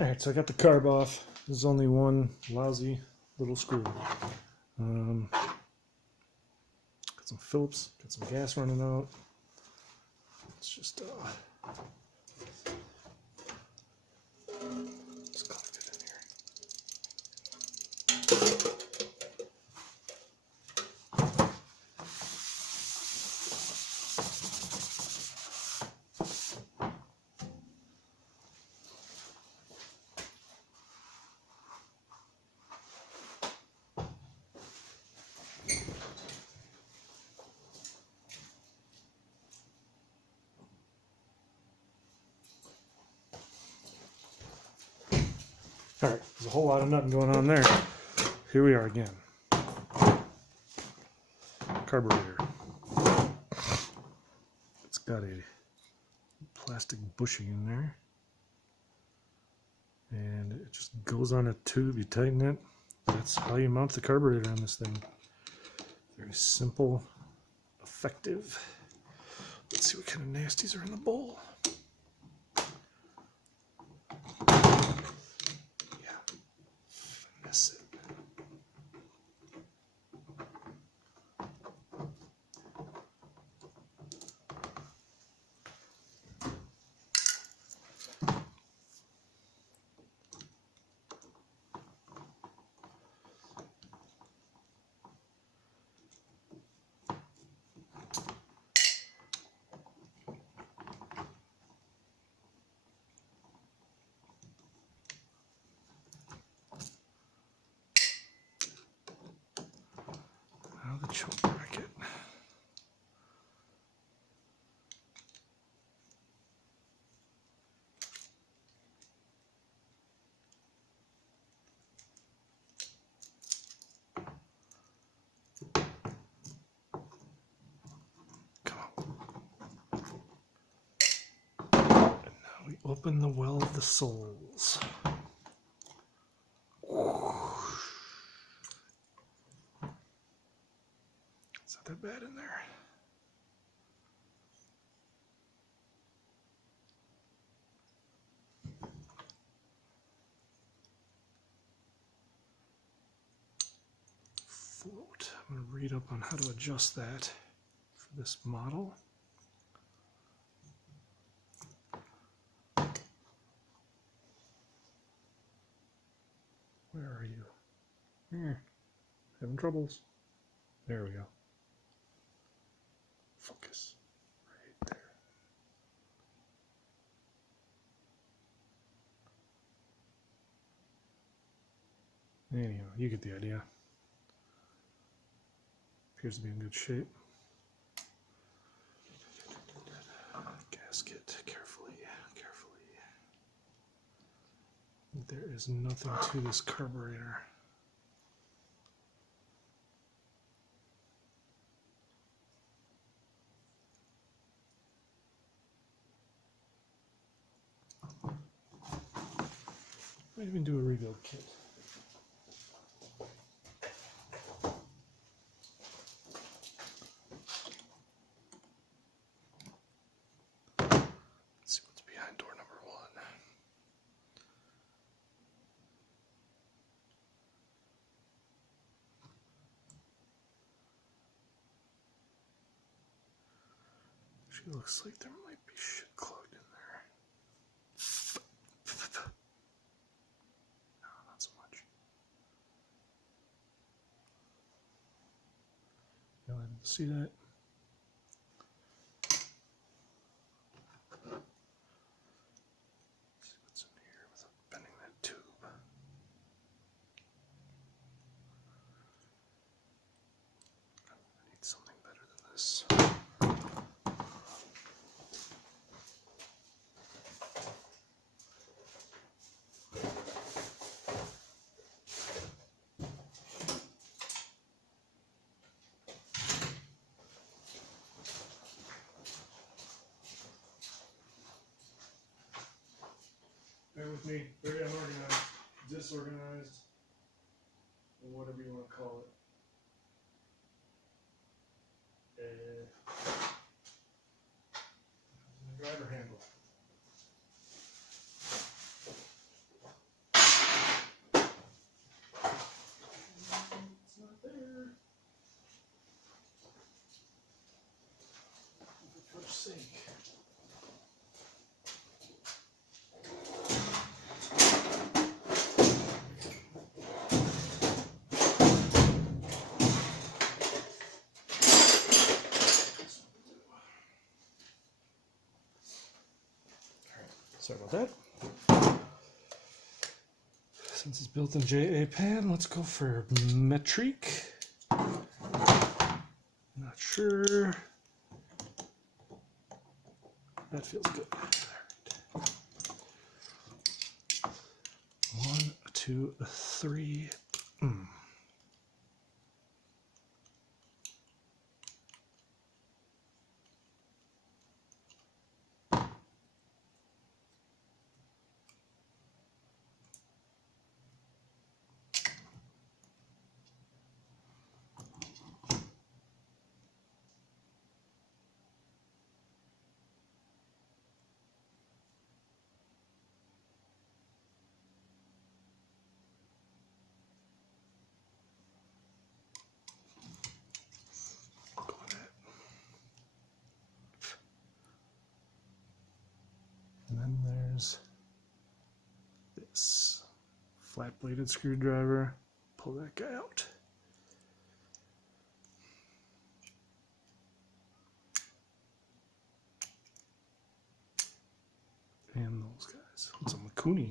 Alright, so I got the carb off. There's only one lousy little screw. Got some Phillips, got some gas running out. It's just just connect it in here. Alright, there's a whole lot of nothing going on there. Here we are again. Carburetor. It's got a plastic bushing in there. And it just goes on a tube, you tighten it. That's how you mount the carburetor on this thing. Very simple, effective. Let's see what kind of nasties are in the bowl. Finesse it. Now the choke bracket. Come on. And now we open the well of the souls. It's not that bad in there. Float. I'm going to read up on how to adjust that for this model. Where are you? Here. Having troubles. There we go. Focus. Right there. Anyhow, you get the idea. Appears to be in good shape. Gasket, carefully, carefully. There is nothing to this carburetor. Might even do a rebuild kit. Let's see what's behind door number 1. She looks like there might be shit clogged in there. No, not so much. You'll be able to see that. Let's see what's in here without bending that tube. I need something better than this. Bear with me, very unorganized, disorganized, or whatever you want to call it. Driver handle. Sorry about that. Since it's built in JA pan, let's go for metric. Not sure. That feels good. Right. 1, 2, 3. And then there's this flat bladed screwdriver. Pull that guy out. And those guys. It's a Makuni.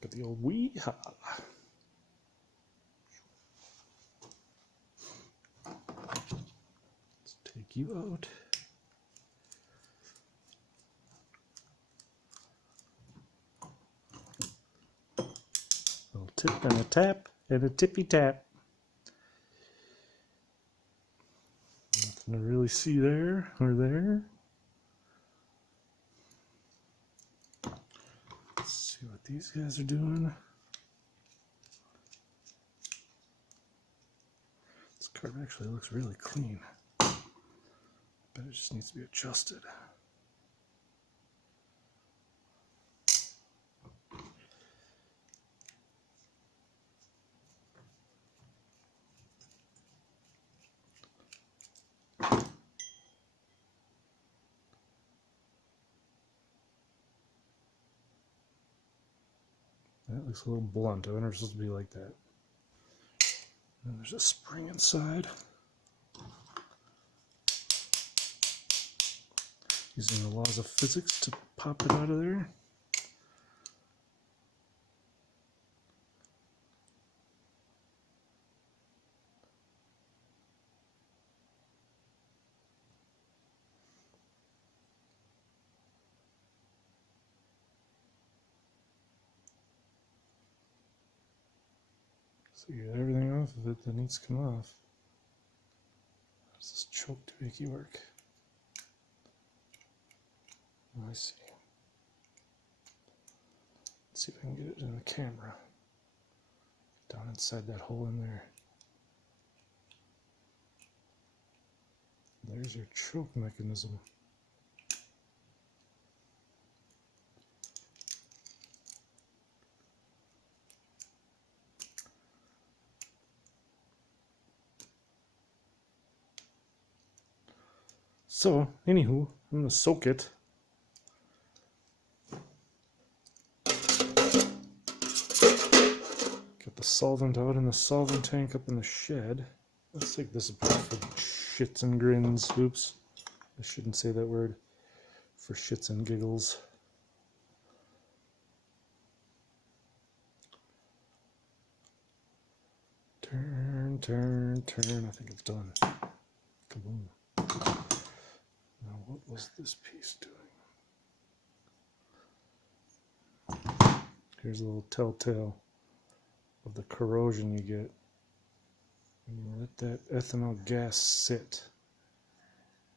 Got the old wee-ha. Let's take you out. A little tip and a tap and a tippy tap. Nothing to really see there or there. See what these guys are doing. This carb actually looks really clean, but it just needs to be adjusted. That looks a little blunt. I wonder if it's supposed to be like that. And there's a spring inside. Using the laws of physics to pop it out of there. So you get everything off of it that needs to come off. How does this choke to make you work? Oh, I see. Let's see if I can get it in the camera. Down inside that hole in there. There's your choke mechanism. So, anywho, I'm going to soak it. Get the solvent out in the solvent tank up in the shed. Let's take this apart for shits and grins. Oops, I shouldn't say that word. For shits and giggles. Turn, turn, turn. I think it's done. Kaboom. Now, what was this piece doing? Here's a little telltale of the corrosion you get when you let that ethanol gas sit,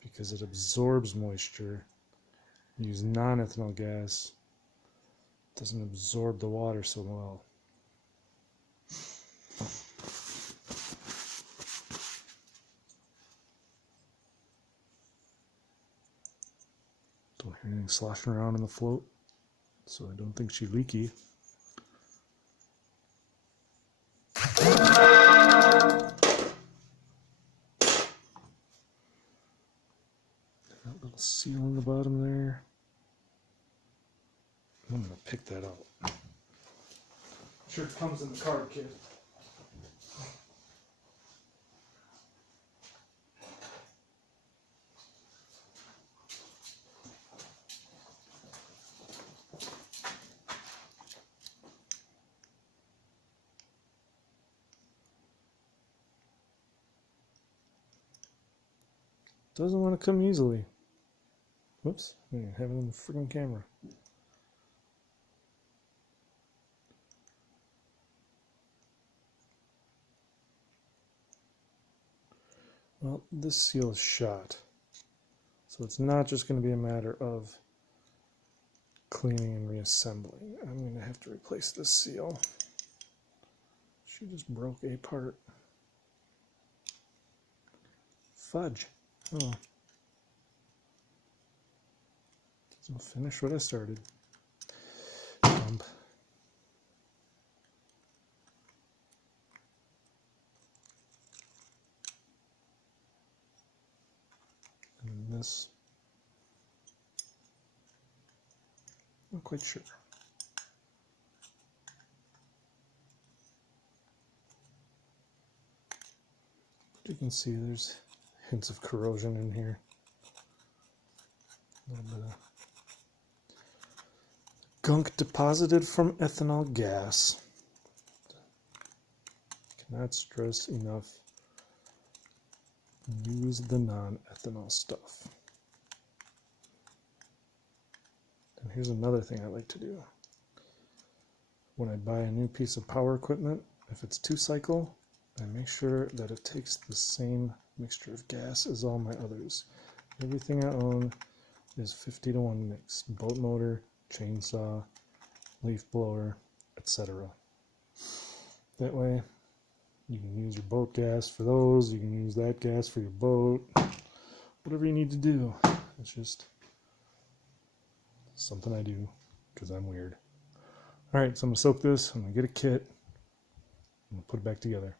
because it absorbs moisture. You use non-ethanol gas, it doesn't absorb the water so well. Don't hear anything sloshing around in the float, so I don't think she's leaky. seal in the bottom there. I'm going to pick that out. Sure, it comes in the carb kit. Doesn't want to come easily. Whoops, I didn't have it on the freaking camera. Well, this seal is shot, so it's not just going to be a matter of cleaning and reassembling. I'm going to have to replace this seal. She just broke a part. Fudge. Oh. Doesn't finish what I started. Dump. And this, not quite sure. You can see there's hints of corrosion in here. A little bit of gunk deposited from ethanol gas. Cannot stress enough. Use the non-ethanol stuff. And here's another thing I like to do. When I buy a new piece of power equipment, if it's 2-cycle, I make sure that it takes the same mixture of gas as all my others. Everything I own is 50-to-1 mix. Boat motor, chainsaw, leaf blower, etc. That way, you can use your boat gas for those, you can use that gas for your boat, whatever you need to do. It's just something I do because I'm weird. Alright, so I'm going to soak this, I'm going to get a kit, I'm going to put it back together.